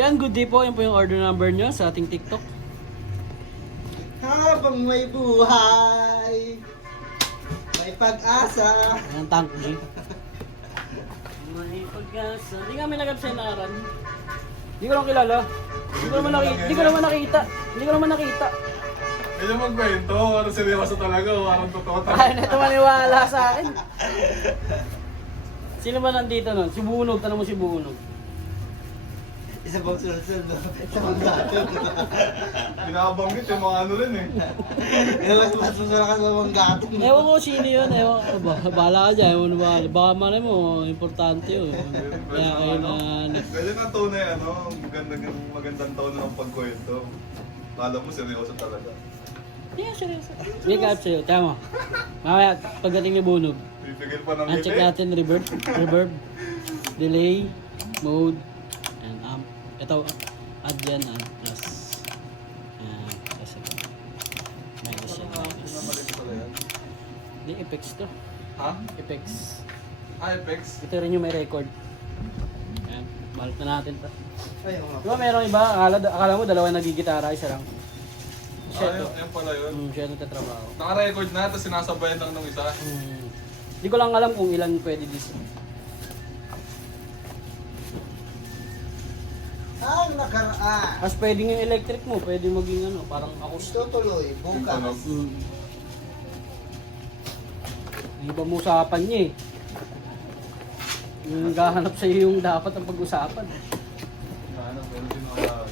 Yan, good day po. Yan po yung order number nyo sa ating TikTok. Habang may buhay, may pag-asa. Ayan, tank G. May pag-asa. Hindi kami nag-absent na aran. Hindi ko lang kilala. Hindi ko naman nakita. Hindi mo magkwento, parang seryoso talaga, parang totoo talaga. Ay, na maniwala sa akin. Sino ba nandito nun? Si Bunog. Tanong mo si Bunog. Isa bang sunod-sunod sa manggatong. Binabanggit yung mga ano rin eh. Mas masusunod ka sa manggatong. Ewan ko sino yun. Ewan ko. Bahala ka dyan. Ewan ba? Baka malay mo. Importante yun. Kaya kayo na... Ganyan ang tunay, ano, magandang taon ng pagkwento. Kala mo seryoso talaga. Hindi yeah, seryoso. Make up sa'yo. Tama. Mamaya, pagdating ni Bunog. Bibigil pa ng Uncheck natin reverb, delay, mode, and amp. Ito, add yan, plus. Kasi, minus yan, minus. Hindi, effects to. Ha? Effects. Effects? Ito rin yung may record. Ayan, balot na natin to. Ayun nga. Diba merong iba, akala mo dalawa nagigitara, isa lang. Siya to. Yan pala yun. Siya nagtatrabaho. Naka-record na, tapos sinasabayan lang nung isa. Hindi ko lang alam kung ilan pwede dito. Ang nakaraan. Mas pwedeng yung electric mo, pwede maging ano, parang acoustic. Tutuloy, bukas. Iba mo usapan niya eh. Yung naghahanap sa'yo yung dapat ang pag-usapan. Ano, pero din ako.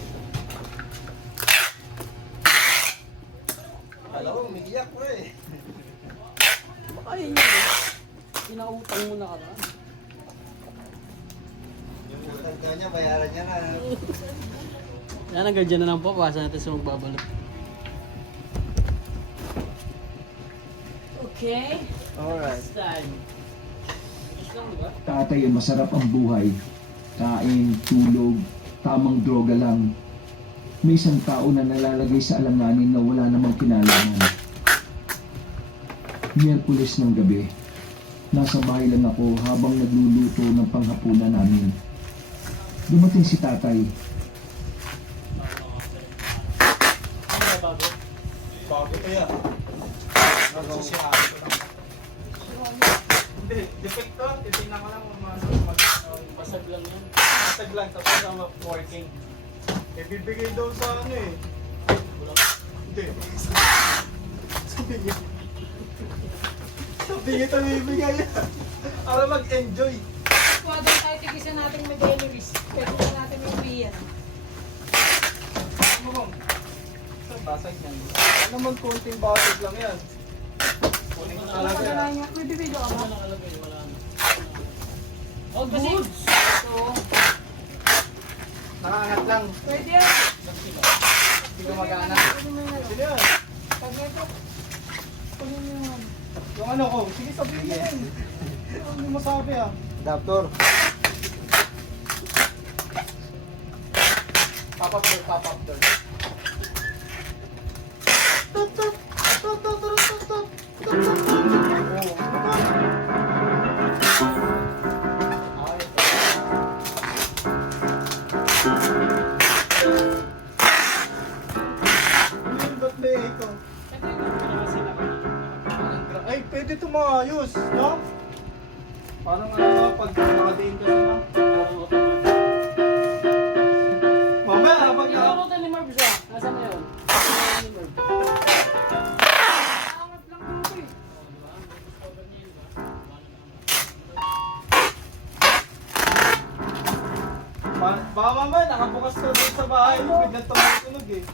Alam mo, umiiyak ko eh. Baka yun yun eh. Pinautang mo na ka na. Yung utang daw niya, bayaran niya na. Yan, hanggang dyan na lang po. Pasa natin sa magbabalot. Okay. Alright. Next time. Gusto lang, diba? Tatay, masarap ang buhay. Kain, tulog, tamang droga lang. May isang tao na nalalagay sa alanganin na wala namang kinalaman. Miyerkules ng gabi, nasa bahay lang ako habang nagluluto ng panghapunan namin. Dumating si tatay. Bago pa yan. Hindi, defecto. Titignan ko lang kung Pasag lang yan. masag lang, tapos ang working. Eh, bibigay daw sa ano eh. Hindi. Sabi niya. Sabi niya ito bibigay yan. Para mag-enjoy. Kuha daw tayo tigisan natin may deliveries. Pwede na natin yung biyan. Ano bang? Sa basag niyan. Ano naman konting basag lang yan. Kunin ko Ano talaga pa yan. niya? May bibigyo ka ba? Nakalagay, wala na. O kasi, So, Nakaangat lang. pwede yan. Hindi ko mag-aanak. Pwede mo yan. Sige yan. Pag ito, pwede mo yan. Yung ano ko, sige sabihin mo yan. Hindi mo sabi ah. Doctor. Pop-up door, pop-up door. Ay, pwede ito maayos, no? Parang ano, pag nakadiin ka na. Mamaya, pag yung kamutan ni Merv siya. Nasaan na yun? Ni Merv. Angat lang dito eh. Baka mamaya, nakabukas ka doon sa bahay mo, biglang tumutunog eh.